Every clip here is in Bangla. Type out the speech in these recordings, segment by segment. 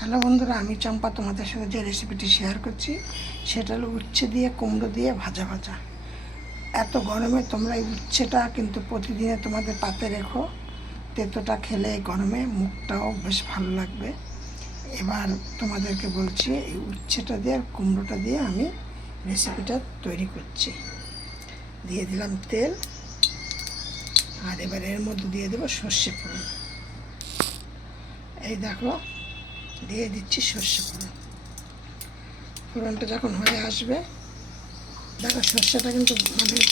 হ্যালো বন্ধুরা, আমি চম্পা তোমাদের সাথে যে রেসিপিটি শেয়ার করছি সেটা হলো উচ্ছে দিয়ে কুমড়ো দিয়ে ভাজা ভাজা। এত গরমে তোমরা এই উচ্ছেটা কিন্তু প্রতিদিনে তোমাদের পাতে রেখো। তেঁতোটা খেলে এই গরমে মুখটাও বেশ ভালো লাগবে। এবার তোমাদেরকে বলছি এই উচ্ছেটা দিয়ে আর কুমড়োটা দিয়ে আমি রেসিপিটা তৈরি করছি। দিয়ে দিলাম তেল, আর এবার এর মধ্যে দিয়ে দেবো সর্ষে ফোড়ন। এই দেখো, দিয়ে দিচ্ছি সর্ষে ফোড়ন। ফোড়নটা যখন হয়ে আসবে, দেখো সর্ষেটা কিন্তু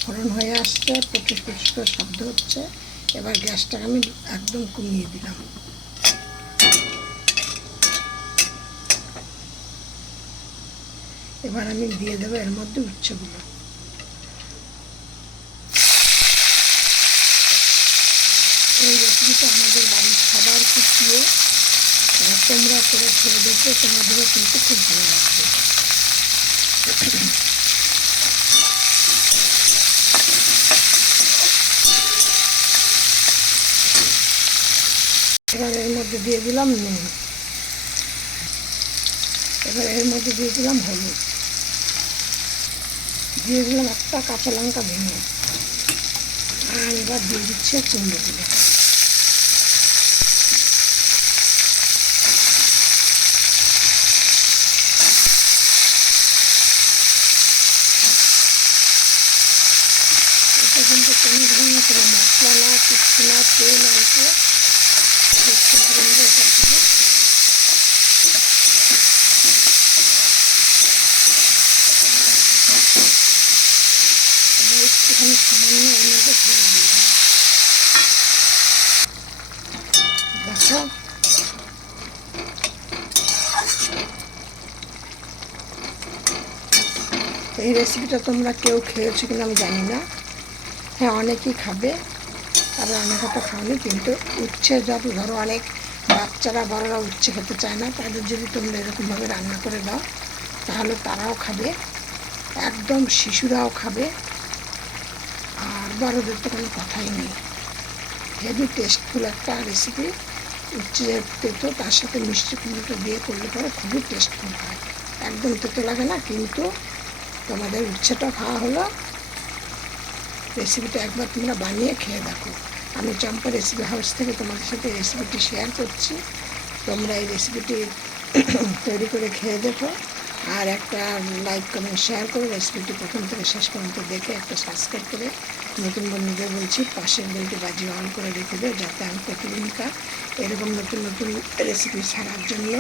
ফোড়ন হয়ে আসছে, পটিশ পটিশ করে শব্দ হচ্ছে। এবার গ্যাসটাকে আমি একদম কমিয়ে দিলাম। এবার আমি দিয়ে দেবো এর মধ্যে উচ্ছেগুলো। এই রেসিপিটা আমাদের বাড়ির সবার খুব প্রিয়। তোমরা করে খেয়ে দেখবে, তোমাদেরও কিন্তু খুব ভালো লাগবে। এবার এর মধ্যে দিয়ে দিলাম নুন। এবার এর মধ্যে দিয়ে দিলাম হলুদ, দিয়ে দিলাম একটা কাঁচা লঙ্কা ভেঙে, আর এবার দিয়ে দিচ্ছে কুমড়োগুলো। এটা কিন্তু কোনো ধরনের কোনো মশলা না, কিছু না, তেল অল্প, একটুখানি সামান্য এর মধ্যে ফেলে দিয়ে দিলাম। দেখো, এই রেসিপিটা তোমরা কেউ খেয়েছো কিনা আমি জানি না। হ্যাঁ, অনেকেই খাবে, আবার অনেক হয়তো খাওনি। কিন্তু উচ্ছে যত ধরো অনেক বাচ্চারা বড়রা উচ্ছে খেতে চায় না, তাদের যদি তোমরা এরকমভাবে রান্না করে দাও তাহলে তারাও খাবে, একদম শিশুরাও খাবে, আর বড়দের তো কোনো কথাই নেই। হেভি টেস্টফুল একটা রেসিপি। উচ্ছে তেতো, তার সাথে মিষ্টি কুমড়োটা দিয়ে করলে পরে খুবই টেস্টফুল হয়। একদম তেতো লাগে না, কিন্তু তোমাদের উচ্ছেটা খাওয়া হলো। রেসিপিটা একবার তোমরা বানিয়ে খেয়ে দেখো। আমি চম্পা রেসিপি হাউস থেকে তোমাদের সাথে রেসিপিটি শেয়ার করছি। তোমরা এই রেসিপিটি তৈরি করে খেয়ে দেখো, আর একটা লাইক কমেন্ট শেয়ার করে রেসিপিটি প্রথম থেকে শেষ পর্যন্ত দেখে একটা সাবস্ক্রাইব করে নতুন বন্ধুদের বলছি পাশের বেলটি বাজিয়ে অন করে রেখে দেয়, যাতে আমি প্রতিদিনকার এরকম নতুন নতুন রেসিপি ছাড়ার জন্য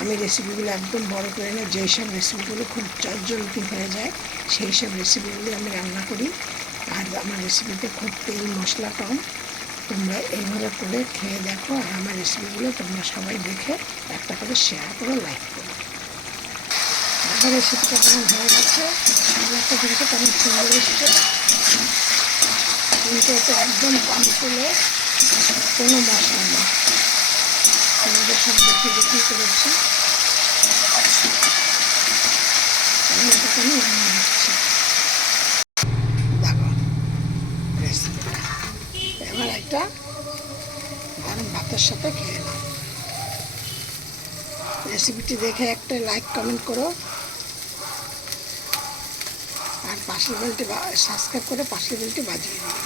আমি রেসিপিগুলো একদম বড় করে নিই। যেই সব রেসিপিগুলো খুব জলদি হয়ে যায় সেই সব রেসিপিগুলি আমি রান্না করি। আর আমার রেসিপিতে খুব তেল মশলা কম। তোমরা এইভাবে করে খেয়ে দেখো, আর আমার রেসিপিগুলো তোমরা সবাই দেখে একটা করে শেয়ার করো, লাইক করো। দেখো রেসিপিটা কেমন হয়ে গেছে, একটা দেখে কেমন সুন্দর এসছে। কিন্তু এটা একদম কম তেলে, কোনো মশলা নেই। তোমাদের সব দেখিয়ে করেছি। আমি এটাকে আমি রান্না দিচ্ছি। দেখো রেসিপিটা এবার একটা গরম ভাতের সাথে খেয়ে নাও। রেসিপিটি দেখে একটা লাইক কমেন্ট করো, আর পাশের বেলটি সাবস্ক্রাইব করে পাশের বেলটি বাজিয়ে দিও।